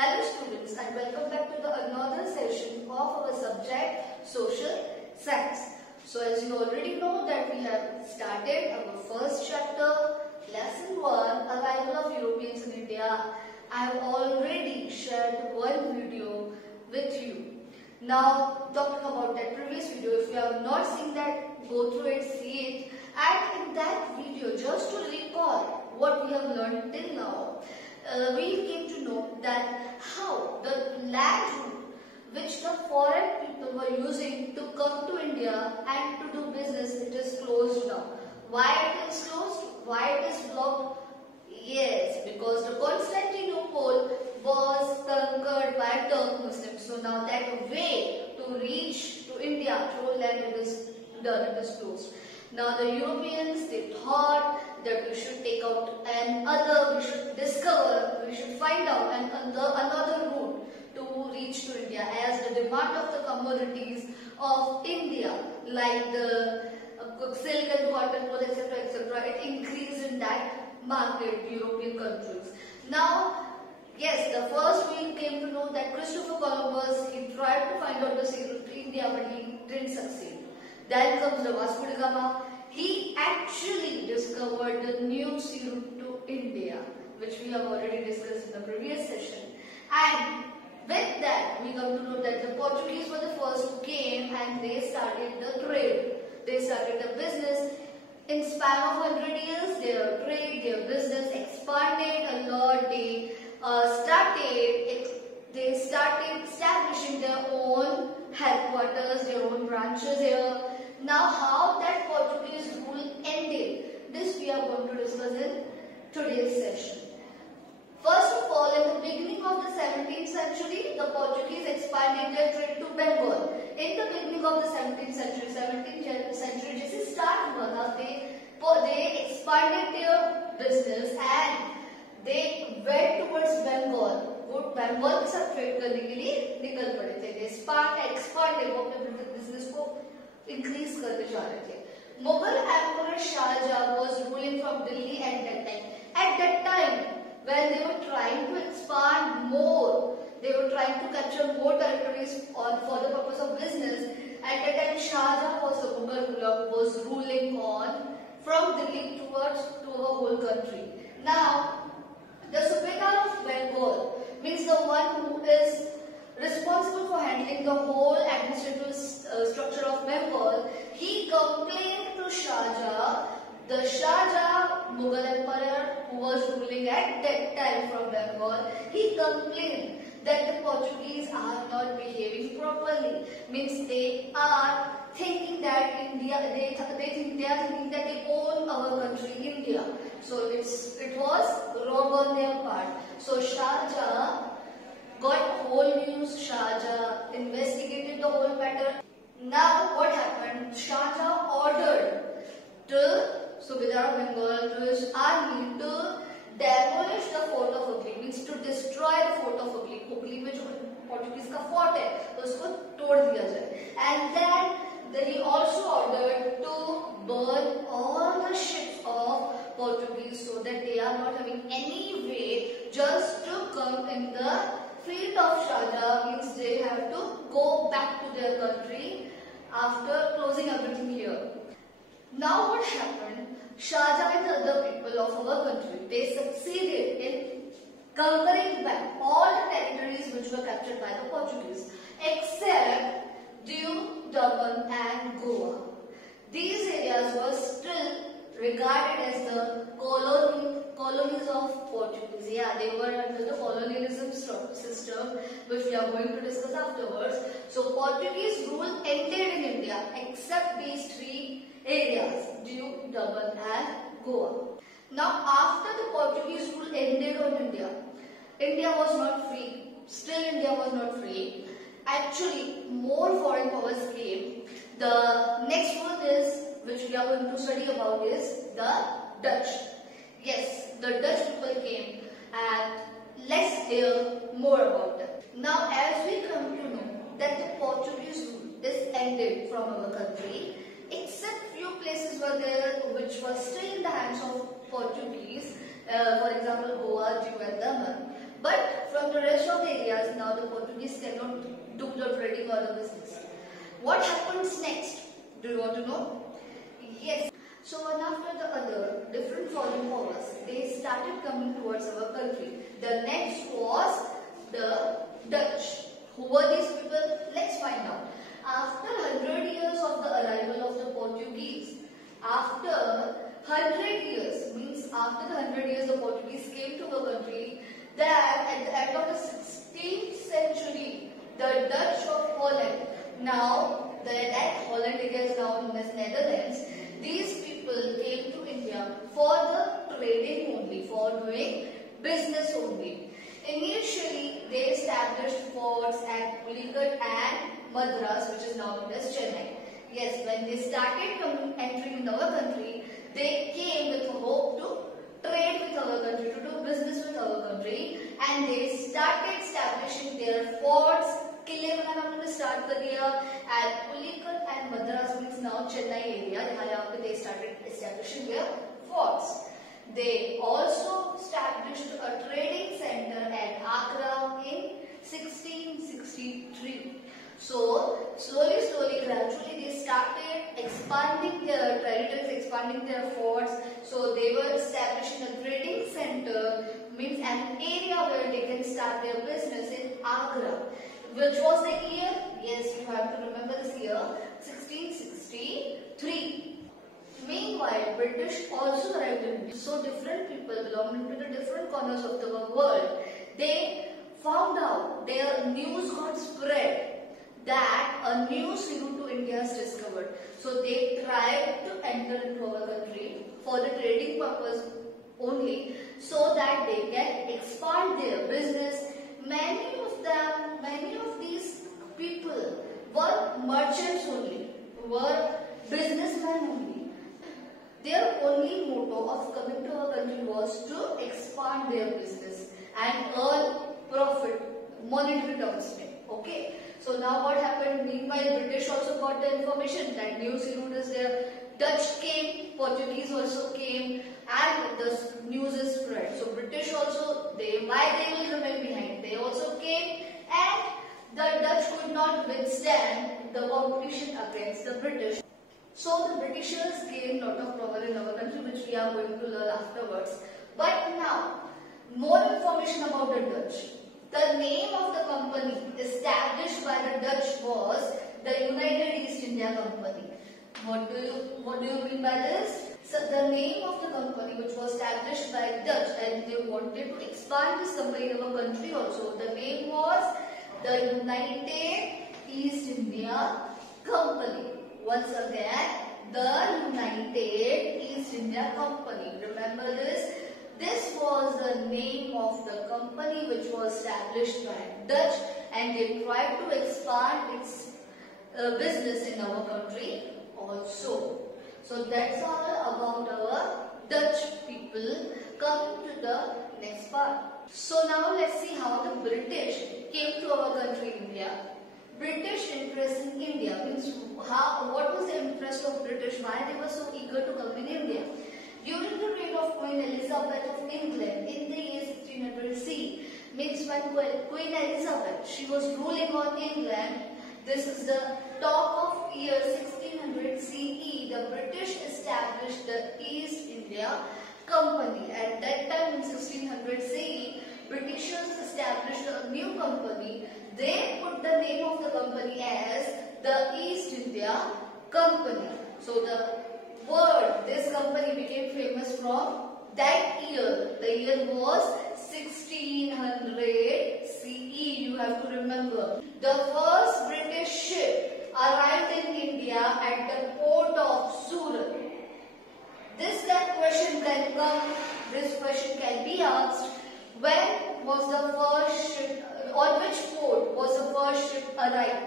Hello students and welcome back to another session of our subject Social Science. So as you already know that we have started our first chapter, lesson 1, Arrival of Europeans in India. I have already shared one video with you. Now talking about that previous video, if you have not seen that, go through it, see it. And in that video, just to recall what we have learned till now, we came to know that how the land route which the foreign people were using to come to India and to do business, it is closed now. Why it is closed? Why it is blocked? Yes, because the Constantinople was conquered by Turk Muslims. So now that way to reach to India through land, it is done, it is closed. Now the Europeans, they thought that we should take out we should discover, we should find out another route to reach to India, as the demand of the commodities of India like the silk and cotton cloth, etc., it increased in that market, European countries. Now, yes, the first we came to know that Christopher Columbus, he tried to find out the sea route to India, but he didn't succeed. Then comes the Vasco da Gama. He actually discovered the new sea route to India, which we have already discussed in the previous session. And with that, we come to know that the Portuguese were the first who came and they started the trade. They started the business. In span of 100 years, their trade, their business expanded a lot. They started establishing their own headquarters, their own branches here. Now, how that Portuguese rule ended, this we are going to discuss in today's session. First of all, in the beginning of the 17th century, the Portuguese expanded their trade to Bengal. In the beginning of the 17th century, this is start हुआ था. They expanded their business and they went towards Bengal. वो बंगाल के साथ trade करने के लिए निकल पड़े थे. They expanded वो अपने बिजनेस को increase करते जा रहे थे. Mughal Emperor Shah Jahan was ruling from Delhi at that time. At that time, when they were trying to expand more, they were trying to capture more territories for the purpose of business. At that time, Shah Jahan was the Mughal ruler, was ruling on from Delhi to our whole country. Now, the Subedar of Bengal means the one who is responsible for handling the whole administrative structure of Bengal. He complained to Shah Jahan, the Shah Jahan, Mughal emperor who was ruling at that time from Bengal. He complained that the Portuguese are not behaving properly. Means they are thinking that they are thinking that they own our country, India. So it was wrong on their part. So Shah Jahan got whole news. Shah Jahan investigated the whole matter. Now what happened? Shah Jahan ordered the Subedar of Bengal to his army to demolish the fort of Hooghly, means to destroy the fort of Hooghly. Hooghly में जो Portuguese का fort है, तो उसको तोड़ दिया जाए. And then he also ordered to burn all the ships of Portuguese so that they are not having any way just to come in the fleet of Shah Jahan, means they have to go back to their country after closing everything here. Now what happened? Shah Jahan and the other people of our country, they succeeded in conquering back all the territories which were captured by the Portuguese, except Diu, Daman and Goa. These areas were still regarded as the colonies of Portuguese. Yeah, they were under the colonialism system, which we are going to discuss afterwards. So Portuguese rule ended in India except these three areas, Diu, Daman and Goa. Now after the Portuguese rule ended on India, India was not free. Still India was not free. Actually, more foreign powers came. The next one is, which we are going to study about, is the Dutch. Yes, the Dutch people came, and let's hear more about them. Now, as we come to know that the Portuguese rule is ended from our country, except few places were there which were still in the hands of Portuguese, for example Goa, Diu and Daman. But from the rest of the areas, now the Portuguese cannot do the trading or the business. What happens next? Do you want to know? Yes. So one after the other, different foreign powers, they started coming towards our country. The next was the Dutch. Who were these people? Let's find out. After 100 years of the arrival of the Portuguese, after 100 years, means after the 100 years the Portuguese came to our country, then at the end of the 16th century, the Dutch of Holland, now that Holland is now known as Netherlands, these people came to India for the trading only, for doing business only. Initially, they established forts at Pulicat and Madras, which is now known as Chennai. Yes, when they started entering in our country, they came with a hope to trade with our country, to do business with our country, and they started establishing their forts. किले बनाना उन्होंने start कर दिया at Pulicat and Madras, means now Chennai area. यहाँ पे they started establishing their forts. They also established a trading center at Accra in 1663. So slowly, gradually they started expanding their territories, expanding their forts. So they were establishing a trading center, means an area where they can start their business in Accra. Which was the year? Yes, you have to remember this year, 1663. Meanwhile, British also arrived in India. So different people belonging to the different corners of the world, they found out, their news got spread that a new sea route to India is discovered. So they tried to enter into our country for the trading purpose only, so that they can expand their business. Many of these people were merchants only, were businessmen only. Their only motto of coming to our country was to expand their business and earn profit, monetary terms. Okay. So now what happened? Meanwhile, British also got the information that new sea route is there. Dutch came, Portuguese also came, and the news is spread. So British also, why they will remain behind? They also came, and the Dutch could not withstand the competition against the British. So the Britishers gained a lot of power in our country, which we are going to learn afterwards. But now, more information about the Dutch. The name of the company established by the Dutch was the United East India Company. What do you mean by this? So the name of the company which was established by the Dutch, and they wanted to expand this company in our country also. The name was the United East India Company. Once again, the United East India Company. Remember this? This was the name of the company which was established by Dutch, and they tried to expand its business in our country also. So that's all about our Dutch people. Coming to the next part. So now let's see how the British came to our country, India. British interest in India means what was the interest of British? Why they were so eager to come in India? During the reign of Queen Elizabeth of England in the year 1600 CE, means when Queen Elizabeth, she was ruling on England. This is the top of year 1600 CE. The British established the East India Company. At that time in 1600 CE, Britishers established a new company. They put the name of the company as the East India Company. So this company became famous from that year. The year was 1600 CE. You have to remember. The first British ship arrived in India at the port of Surat. This question can be asked. When was the first ship, on which port was the first ship arrived?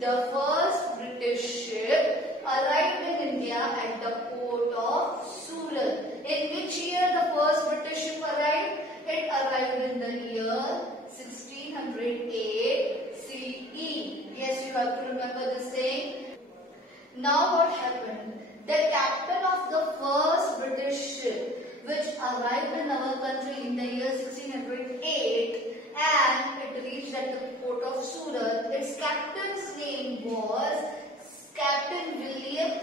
The first British ship arrived in India at the port of Surat. In which year the first British ship arrived? It arrived in the year 1608 CE. Yes, you have to remember this thing. Now what happened? The captain of the first British ship, which arrived in our country in the year 1608 and it reached at the port of Surat. Its captain's name was Captain William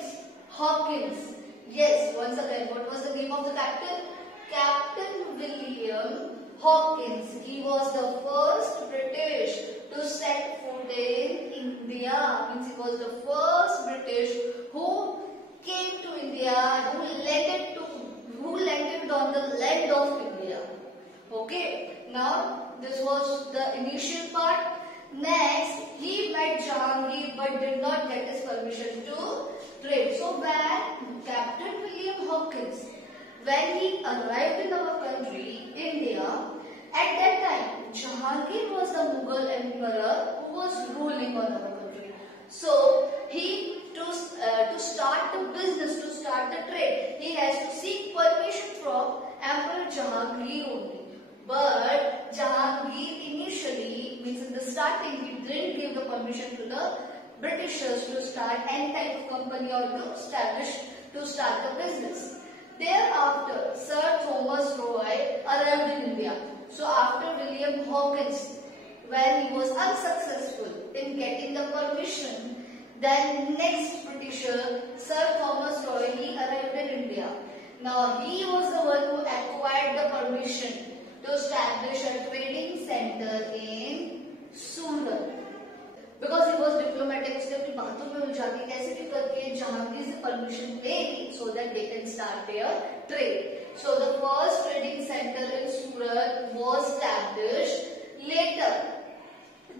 Hawkins. Yes, once again, what was the name of the captain? Captain William Hawkins. He was the first British to set foot in India. Means he was the first British who came to India, who landed on the land of India. Okay, now this was the initial part. Next, he met Jahangir but did not get his permission to trade. So when Captain William Hawkins, when he arrived in our country, India, at that time, Jahangir was the Mughal emperor who was ruling on our country. So he to start the business, to start the trade, he has to seek permission from Emperor Jahangir only. But Jahangir initially, means in the starting, he didn't give the permission to the Britishers to start any type of company or to start the business. Thereafter, Sir Thomas Roy arrived in India. So after William Hawkins, when he was unsuccessful in getting the permission, then next Britisher, Sir Thomas Roy, he arrived in India. Now he was the one who acquired the permission to establish a trading center in Surat. Because he was diplomatic, उसने अपनी बातों में उलझाती कैसे भी करके जहांगीर से permission ले so that they can start their trade. So the first trading center in Surat was established. Later,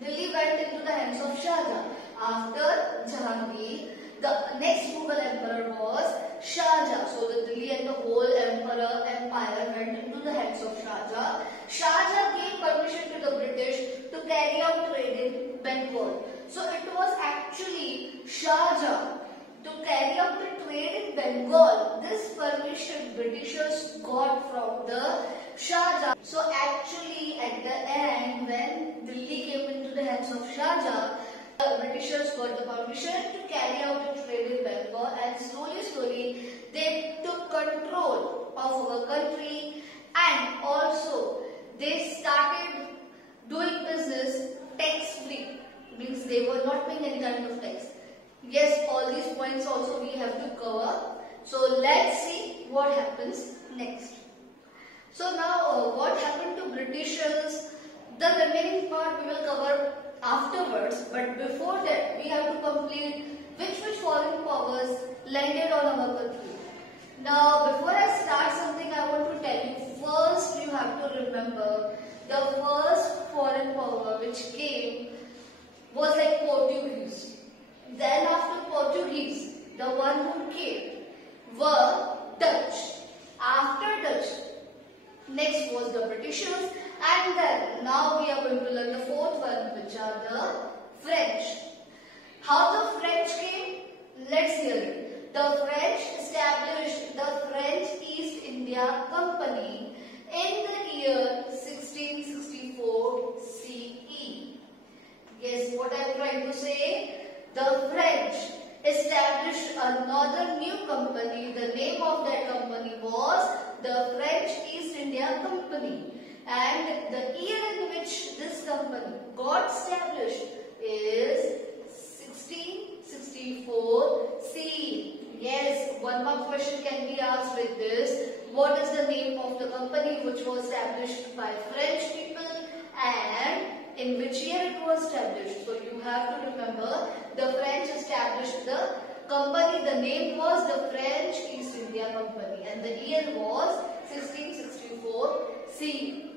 Delhi went into the hands of Shah Jahan. After Jahangir, the next Mughal emperor was Shah Jahan. So the Delhi and the whole empire went into the hands of Shah Jahan. Shah Jahan gave permission to the British to carry out trade in Bengal. So it was actually Shah Jahan to carry out the trade in Bengal. This permission Britishers got from the Shah Jahan. So actually at the end, when Delhi came into the hands of Shah Jahan, the Britishers got the permission to carry out the trade in Bengal, and slowly they took control of our country, and also they started doing business tax free. Means they were not paying any kind of tax. Yes, all these points also we have to cover. So let's see what happens next. So now what happened to Britishers? The remaining part we will cover afterwards, but before that we have to complete which foreign powers landed on our country. Now before I start something, I want to tell you, first you have to remember the first foreign power which came was like Portuguese. Then after Portuguese, the one who came were Dutch. After Dutch, next was the Britishers, and then now we are going to learn the fourth one, which are the French. How the French came? Let's hear it. The French established the French East India Company in the year 1664 CE. Guess what I am trying to say? The French established another new company. The name of that company was the French East India Company. And the year in which this company got established is 1664 CE. Yes, one more question can be asked with this. What is the name of the company which was established by French people and in which year it was established? So you have to remember, the French established the company. The name was the French East India Company and the year was 1664 CE.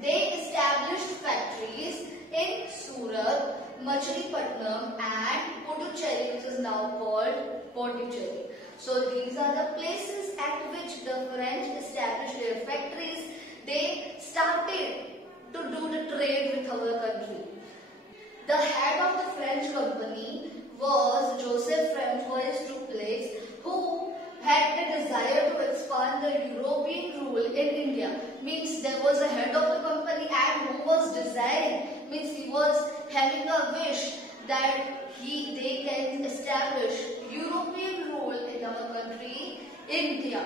They established factories in Surat, Machilipatnam and Puducherry, which is now called Pondicherry. So these are the places at which the French established their factories. They started to do the trade with our country. The head of the French company was Joseph Francois Dupleix, who had the desire to expand the European rule in India. Means there was a head of the company and who was desiring, means he was having a wish that they can establish European rule in our country, India.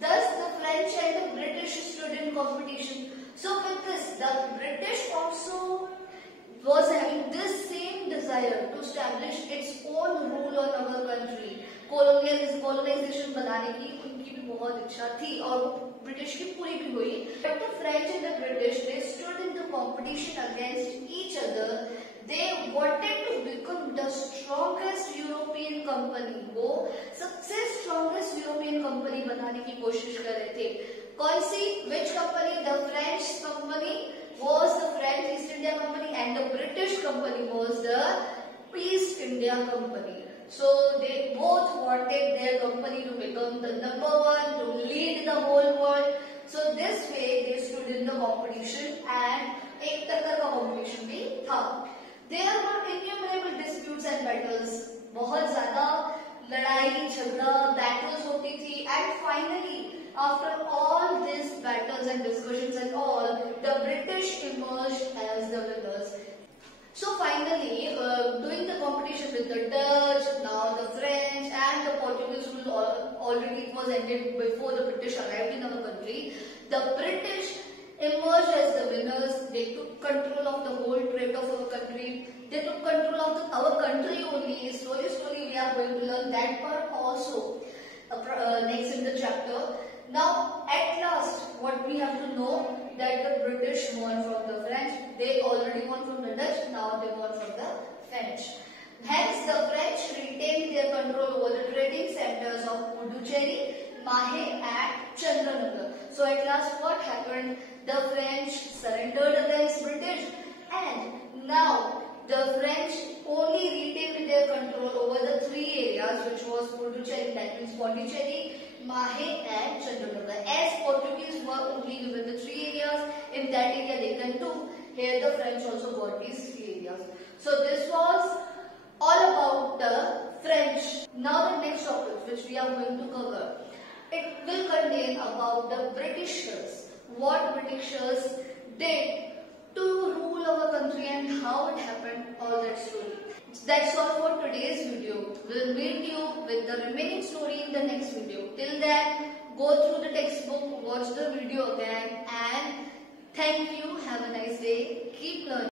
Thus, the French and the British stood in competition. So with this, the British also was having this same desire to establish its own rule on our country. Colonization बनाने की उनकी भी बहुत इच्छा थी और British की पूरी भी हुई. But the French and the British, they stood in the competition against each other. They wanted to become the strongest European company. वो सबसे strongest European company बनाने की कोशिश कर रहे थे. कौन सी? Which company? The French company was the French East India Company and the British company was the East India Company. So they both wanted their company to become the number one, to lead the whole world. So this way they stood in the competition and एक टक्कर का competition भी था. There were innumerable disputes and battles. बहुत ज़्यादा लड़ाई झगड़ा battles होती थी and finally after all these battles and discussions and all, the British emerged as the winners. So finally, doing the competition with the Dutch, now the French and the Portuguese rule already it was ended before the British arrived in our country. The British emerged as the winners. They took control of the whole trade of our country. They took control of our country only. Slowly we are going to learn that part also next in the chapter. Now at last what we have to know that the British won from the French. They already won from the Dutch, now they won from the French. Hence the French retained their control over the trading centers of Puducherry, Mahe and Chandranagar. So at last what happened? The French surrendered against British and now the French only retained their control over the three areas which was Puducherry, that means Pondicherry, Mahe and Chandranagar. As Portuguese were only given the three areas, in that area they can do. Here the French also got these three areas. So this was all about the French. Now the next topic which we are going to cover, it will contain about the Britishers. What Britishers did to rule our country and how it happened, all that story. That's all for today's video. We'll meet you with the remaining story in the next video. Till then, go through the textbook, watch the video again and thank you. Have a nice day. Keep learning.